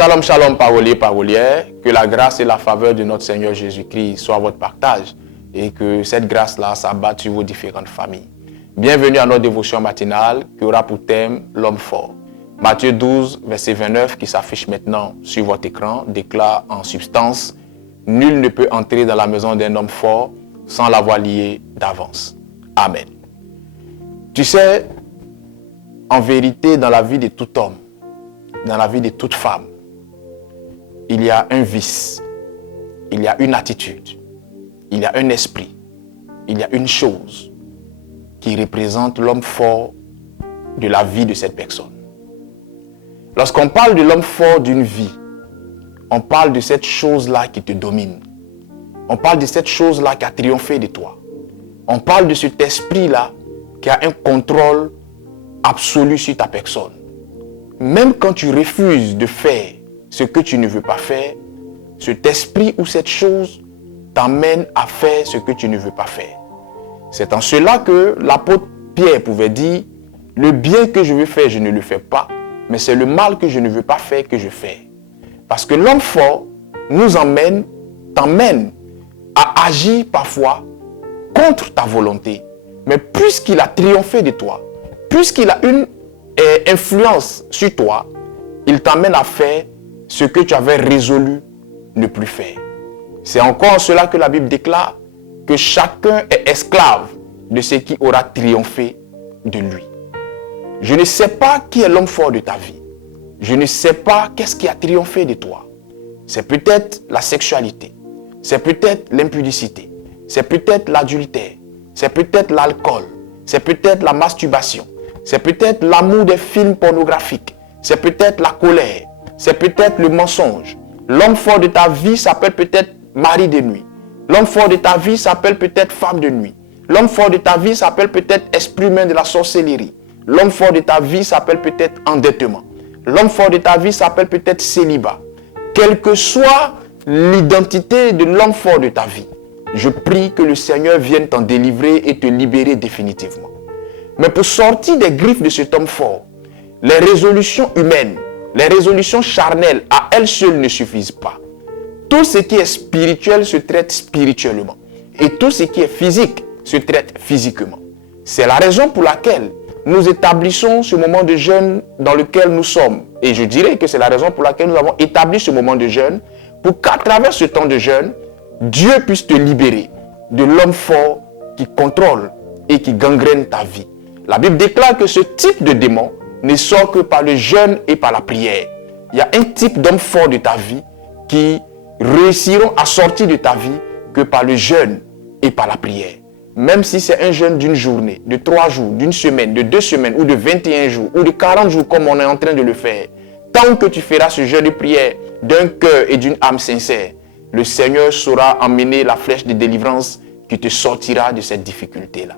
Shalom, shalom, paroliers, parolières. Que la grâce et la faveur de notre Seigneur Jésus-Christ soient votre partage et que cette grâce-là s'abatte sur vos différentes familles. Bienvenue à notre dévotion matinale qui aura pour thème l'homme fort. Matthieu 12, verset 29 qui s'affiche maintenant sur votre écran déclare en substance « Nul ne peut entrer dans la maison d'un homme fort sans l'avoir lié d'avance. » Amen. Tu sais, en vérité, dans la vie de tout homme, dans la vie de toute femme, il y a un vice, il y a une attitude, il y a un esprit, il y a une chose qui représente l'homme fort de la vie de cette personne. Lorsqu'on parle de l'homme fort d'une vie, on parle de cette chose-là qui te domine. On parle de cette chose-là qui a triomphé de toi. On parle de cet esprit-là qui a un contrôle absolu sur ta personne. Même quand tu refuses de faire ce que tu ne veux pas faire, cet esprit ou cette chose t'amène à faire ce que tu ne veux pas faire. C'est en cela que l'apôtre Pierre pouvait dire « Le bien que je veux faire, je ne le fais pas, mais c'est le mal que je ne veux pas faire que je fais. » Parce que l'homme fort t'emmène à agir parfois contre ta volonté. Mais puisqu'il a triomphé de toi, puisqu'il a une influence sur toi, il t'amène à faire ce que tu avais résolu ne plus faire. C'est encore en cela que la Bible déclare que chacun est esclave de ce qui aura triomphé de lui. Je ne sais pas qui est l'homme fort de ta vie. Je ne sais pas qu'est-ce qui a triomphé de toi. C'est peut-être la sexualité. C'est peut-être l'impudicité. C'est peut-être l'adultère. C'est peut-être l'alcool. C'est peut-être la masturbation. C'est peut-être l'amour des films pornographiques. C'est peut-être la colère. C'est peut-être le mensonge. L'homme fort de ta vie s'appelle peut-être mari de nuit. L'homme fort de ta vie s'appelle peut-être femme de nuit. L'homme fort de ta vie s'appelle peut-être esprit humain de la sorcellerie. L'homme fort de ta vie s'appelle peut-être endettement. L'homme fort de ta vie s'appelle peut-être célibat. Quelle que soit l'identité de l'homme fort de ta vie, je prie que le Seigneur vienne t'en délivrer et te libérer définitivement. Mais pour sortir des griffes de cet homme fort, les résolutions humaines, les résolutions charnelles à elles seules ne suffisent pas. Tout ce qui est spirituel se traite spirituellement. Et tout ce qui est physique se traite physiquement. C'est la raison pour laquelle nous établissons ce moment de jeûne dans lequel nous sommes. Et je dirais que c'est la raison pour laquelle nous avons établi ce moment de jeûne, pour qu'à travers ce temps de jeûne, Dieu puisse te libérer de l'homme fort qui contrôle et qui gangrène ta vie. La Bible déclare que ce type de démon ne sort que par le jeûne et par la prière. Il y a un type d'homme fort de ta vie qui réussiront à sortir de ta vie que par le jeûne et par la prière. Même si c'est un jeûne d'une journée, de 3 jours, d'une semaine, de 2 semaines, ou de 21 jours, ou de 40 jours comme on est en train de le faire, tant que tu feras ce jeûne de prière d'un cœur et d'une âme sincère, le Seigneur saura emmener la flèche de délivrance qui te sortira de cette difficulté-là.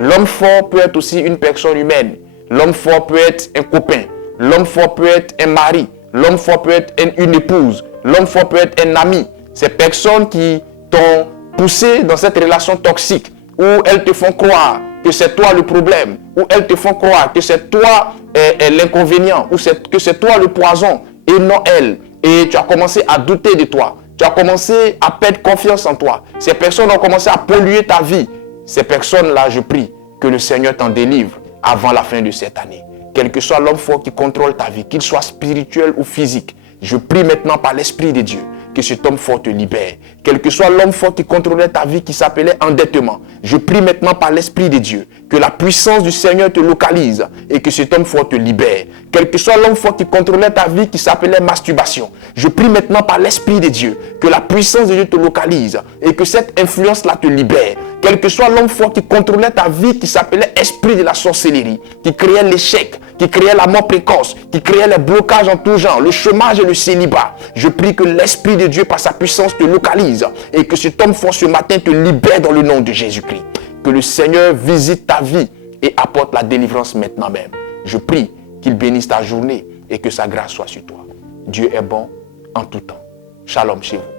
L'homme fort peut être aussi une personne humaine. L'homme fort peut être un copain. L'homme fort peut être un mari. L'homme fort peut être une épouse. L'homme fort peut être un ami. Ces personnes qui t'ont poussé dans cette relation toxique, où elles te font croire que c'est toi le problème, où elles te font croire que c'est toi l'inconvénient, ou que c'est toi le poison, et non elles. Et tu as commencé à douter de toi. Tu as commencé à perdre confiance en toi. Ces personnes ont commencé à polluer ta vie. Ces personnes-là, je prie que le Seigneur t'en délivre avant la fin de cette année. Quel que soit l'homme fort qui contrôle ta vie, qu'il soit spirituel ou physique, je prie maintenant par l'Esprit de Dieu que cet homme fort te libère. Quel que soit l'homme fort qui contrôlait ta vie, qui s'appelait endettement, je prie maintenant par l'Esprit de Dieu que la puissance du Seigneur te localise et que cet homme fort te libère. Quel que soit l'homme fort qui contrôlait ta vie, qui s'appelait masturbation, je prie maintenant par l'Esprit de Dieu que la puissance de Dieu te localise et que cette influence-là te libère. Quel que soit l'homme fort qui contrôlait ta vie, qui s'appelait esprit de la sorcellerie, qui créait l'échec, qui créait la mort précoce, qui créait les blocages en tout genre, le chômage et le célibat. Je prie que l'Esprit de Dieu, par sa puissance, te localise et que cet homme fort ce matin te libère dans le nom de Jésus-Christ. Que le Seigneur visite ta vie et apporte la délivrance maintenant même. Je prie qu'il bénisse ta journée et que sa grâce soit sur toi. Dieu est bon en tout temps. Shalom chez vous.